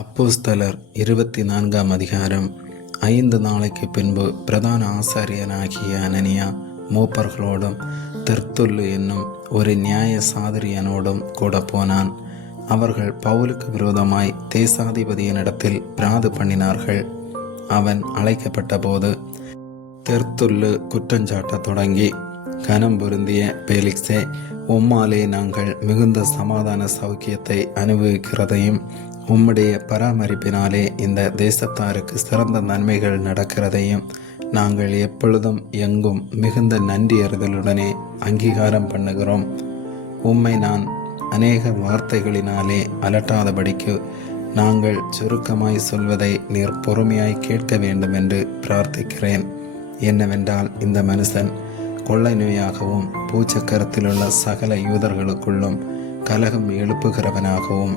அப்போஸ்தலர் 24 அதிகாரம். 5 நாளைக்கு பின்பு பிரதான ஆசாரியனாகிய அனனியா மூப்பர்களோடும் தெர்த்துல்லு என்னும் ஒரு நியாய சாதுரியனோடும் கூட போனான். அவர்கள் பவுலுக்கு விரோதமாய் தேசாதிபதியினிடத்தில் பிராது பண்ணினார்கள். அவன் அழைக்கப்பட்ட போது தெர்த்துல்லு குற்றஞ்சாட்ட தொடங்கி, கனம் பொருந்திய பேலிக்ஸே, உம்மாலே நாங்கள் மிகுந்த சமாதான சௌக்கியத்தை அனுபவிக்கிறதையும் உம்முடைய பராமரிப்பினாலே இந்த தேசத்தாருக்கு சிறந்த நன்மைகள் நடக்கிறதையும் நாங்கள் எப்பொழுதும் எங்கும் மிகுந்த நன்றி அறிதலுடனே அங்கீகாரம் பண்ணுகிறோம். உம்மை நான் அநேக வார்த்தைகளினாலே அலட்டாதபடிக்கு நாங்கள் சுருக்கமாய் சொல்வதை நீர் பொறுமையாய் கேட்க வேண்டும் என்று பிரார்த்திக்கிறேன். என்னவென்றால், இந்த மனுஷன் கொள்ளை நோயாகவும் பூச்சக்கரத்திலுள்ள சகல யூதர்களுக்குள்ளும் கலகம் எழுப்புகிறவனாகவும்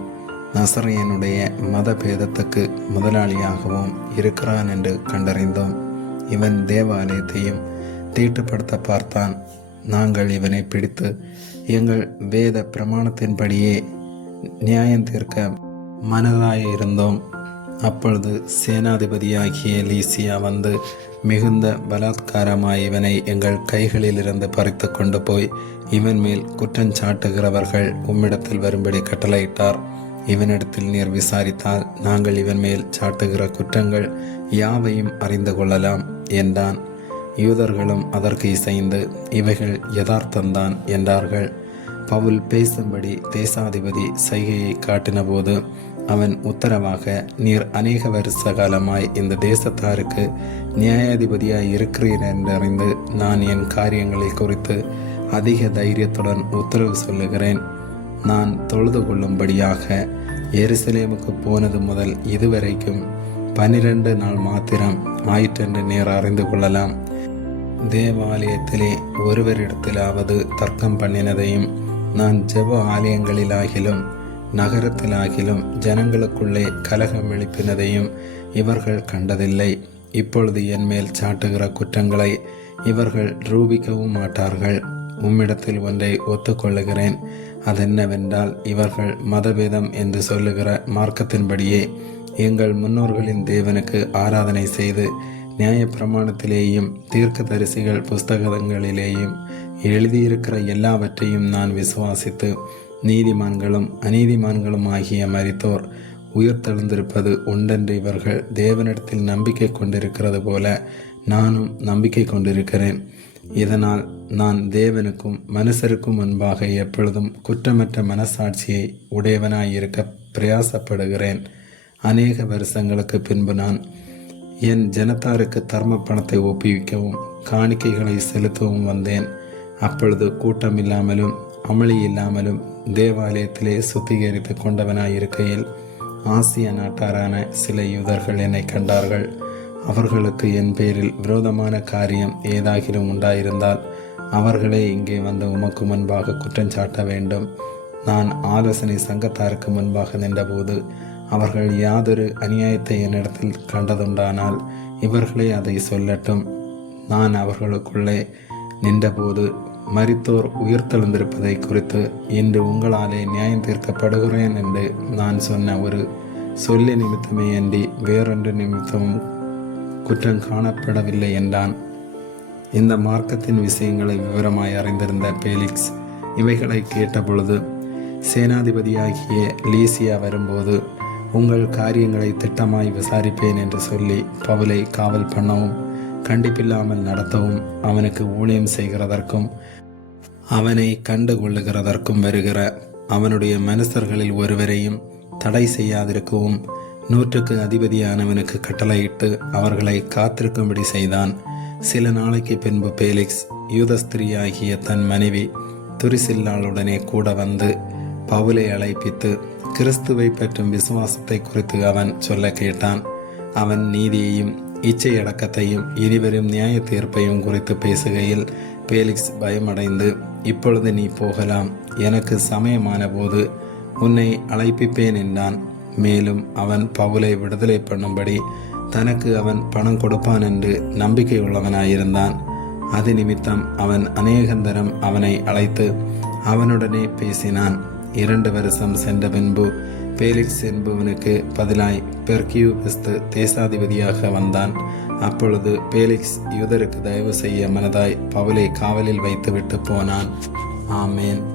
நசரேயனுடைய மத பேதத்துக்கு முதலாளியாகவும் இருக்கிறான் என்று கண்டறிந்தோம். இவன் தேவாலயத்தையும் தீட்டுப்படுத்த பார்த்தான். நாங்கள் இவனை பிடித்து எங்கள் வேத பிரமாணத்தின்படியே நியாயம் தீர்க்க மனதாயிருந்தோம். அப்பொழுது சேனாதிபதியாகிய லீசியா வந்து மிகுந்த பலாத்காரமாய் இவனை எங்கள் கைகளிலிருந்து பறித்து கொண்டு போய் இவன் மேல் குற்றஞ்சாட்டுகிறவர்கள் உம்மிடத்தில் வரும்படி கட்டளையிட்டார். இவனிடத்தில் நீர் விசாரித்தால் நாங்கள் இவன் மேல் சாட்டுகிற குற்றங்கள் யாவையும் அறிந்து கொள்ளலாம் என்றான். யூதர்களும் அதற்கு இசைந்து, இவைகள் யதார்த்தந்தான் என்றார்கள். பவுல் பேசும்படி தேசாதிபதி சைகையை காட்டின போது அவன் உத்தரவாக, நீர் அநேக வருஷ காலமாய் இந்த தேசத்தாருக்கு நியாயாதிபதியாய் இருக்கிறீர் என்றறிந்து நான் என் காரியங்களை குறித்து அதிக தைரியத்துடன் உத்தரவு சொல்லுகிறேன். நான் தொழுது கொள்ளும்படியாக எருசலேமுக்கு போனது முதல் இதுவரைக்கும் 12 நாள் மாத்திரம் ஆயிற்றென்று நீர் அறிந்து கொள்ளலாம். தேவாலயத்திலே ஒருவரிடத்திலாவது தர்க்கம் பண்ணினதையும் நான் ஜெப ஆலயங்களிலாகிலும் நகரத்திலாகிலும் ஜனங்களுக்குள்ளே கலகம் எழுப்பினதையும் இவர்கள் கண்டதில்லை. இப்பொழுது என் மேல் சாட்டுகிற குற்றங்களை இவர்கள் ரூபிக்கவும் மாட்டார்கள். உம்மிடத்தில் ஒன்றை ஒத்துக்கொள்ளுகிறேன். அதென்னவென்றால், இவர்கள் மதபேதம் என்று சொல்லுகிற மார்க்கத்தின்படியே எங்கள் முன்னோர்களின் தேவனுக்கு ஆராதனை செய்து நியாய பிரமாணத்திலேயும் தீர்க்கதரிசிகள் புஸ்தகங்களிலேயும் எழுதியிருக்கிற எல்லாவற்றையும் நான் விசுவாசித்து நீதிமான்களும் அநீதிமான்களும் ஆகிய மரித்தோர் உயிர்த்தெழுந்திருப்பது உண்டென்று இவர்கள் தேவனிடத்தில் நம்பிக்கை கொண்டிருக்கிறது போல நானும் நம்பிக்கை கொண்டிருக்கிறேன். இதனால் நான் தேவனுக்கும் மனுஷருக்கும் முன்பாக எப்பொழுதும் குற்றமற்ற மனசாட்சியை உடையவனாயிருக்க பிரயாசப்படுகிறேன். அநேக வருஷங்களுக்கு பின்பு நான் என் ஜனத்தாருக்கு தர்ம பணத்தை ஒப்புவிக்கவும் காணிக்கைகளை செலுத்தவும் வந்தேன். அப்பொழுது கூட்டம் இல்லாமலும் அமளி இல்லாமலும் தேவாலயத்திலே சுத்திகரித்து கொண்டவனாயிருக்கையில் ஆசிய நாட்டாரான சில யூதர்கள் என்னை கண்டார்கள். அவர்களுக்கு என் பேரில் விரோதமான காரியம் ஏதாகிலும் உண்டாயிருந்தால் அவர்களே இங்கே வந்து உமக்கு முன்பாக குற்றஞ்சாட்ட வேண்டும். நான் ஆலோசனை சங்கத்தாருக்கு முன்பாக நின்றபோது அவர்கள் யாதொரு அநியாயத்தை என்னிடத்தில் கண்டதுண்டானால் இவர்களே அதை சொல்லட்டும். நான் அவர்களுக்குள்ளே நின்றபோது மரித்தோர் உயிர்த்தெழுந்திருப்பதை குறித்து இன்று உங்களாலே நியாயம் தீர்க்கப்படுகிறேன் என்று நான் சொன்ன ஒரு சொல்லி நிமித்தமே அன்றி வேறொன்று நிமித்தமும் குற்றம் காணப்படவில்லை என்றான். இந்த மார்க்கத்தின் விஷயங்களை விவரமாய் அறிந்திருந்த பேலிக்ஸ் இவைகளை கேட்டபொழுது, சேனாதிபதியாகிய லீசியா வரும்போது உங்கள் காரியங்களை திட்டமாய் விசாரிப்பேன் என்று சொல்லி பவுலை காவல் பண்ணவும் கண்டிப்பில்லாமல் நடத்தவும் அவனுக்கு ஊழியம் செய்கிறதற்கும் அவனை கண்டு கொள்ளுகிறதற்கும் வருகிற அவனுடைய மனுஷர்களில் ஒருவரையும் தடை செய்யாதிருக்கவும் 100க்கு அதிபதியானவனுக்கு கட்டளையிட்டு அவர்களை காத்திருக்கும்படி செய்தான். சில நாளைக்கு பின்பு பேலிக்ஸ் யூதஸ்திரியாகிய தன் மனைவி துரிசில்லாளுடனே கூட வந்து பவுலை அழைப்பித்து கிறிஸ்துவை பற்றும் விசுவாசத்தை குறித்து அவன் சொல்ல கேட்டான். அவன் நீதியையும் இச்சையடக்கத்தையும் இனிவரும் நியாய தீர்ப்பையும் குறித்து பேசுகையில் பேலிக்ஸ் பயமடைந்து, இப்பொழுது நீ போகலாம், எனக்கு சமயமான போது உன்னை அழைப்பிப்பேன் என்றான். மேலும் அவன் பவுலை விடுதலை பண்ணும்படி தனக்கு அவன் பணம் கொடுப்பான் என்று நம்பிக்கை உள்ளவனாயிருந்தான். அது நிமித்தம் அவன் அநேகந்தரம் அவனை அழைத்து அவனுடனே பேசினான். 2 வருஷம் சென்ற பின்பு பேலிக்ஸ் என்பவனுக்கு பதிலாய் பெர்கியூபிஸ்து தேசாதிபதியாக வந்தான். அப்பொழுது பேலிக்ஸ் யூதருக்கு தயவு செய்ய மனதாய் பவுலை காவலில் வைத்துவிட்டு போனான். ஆமேன்.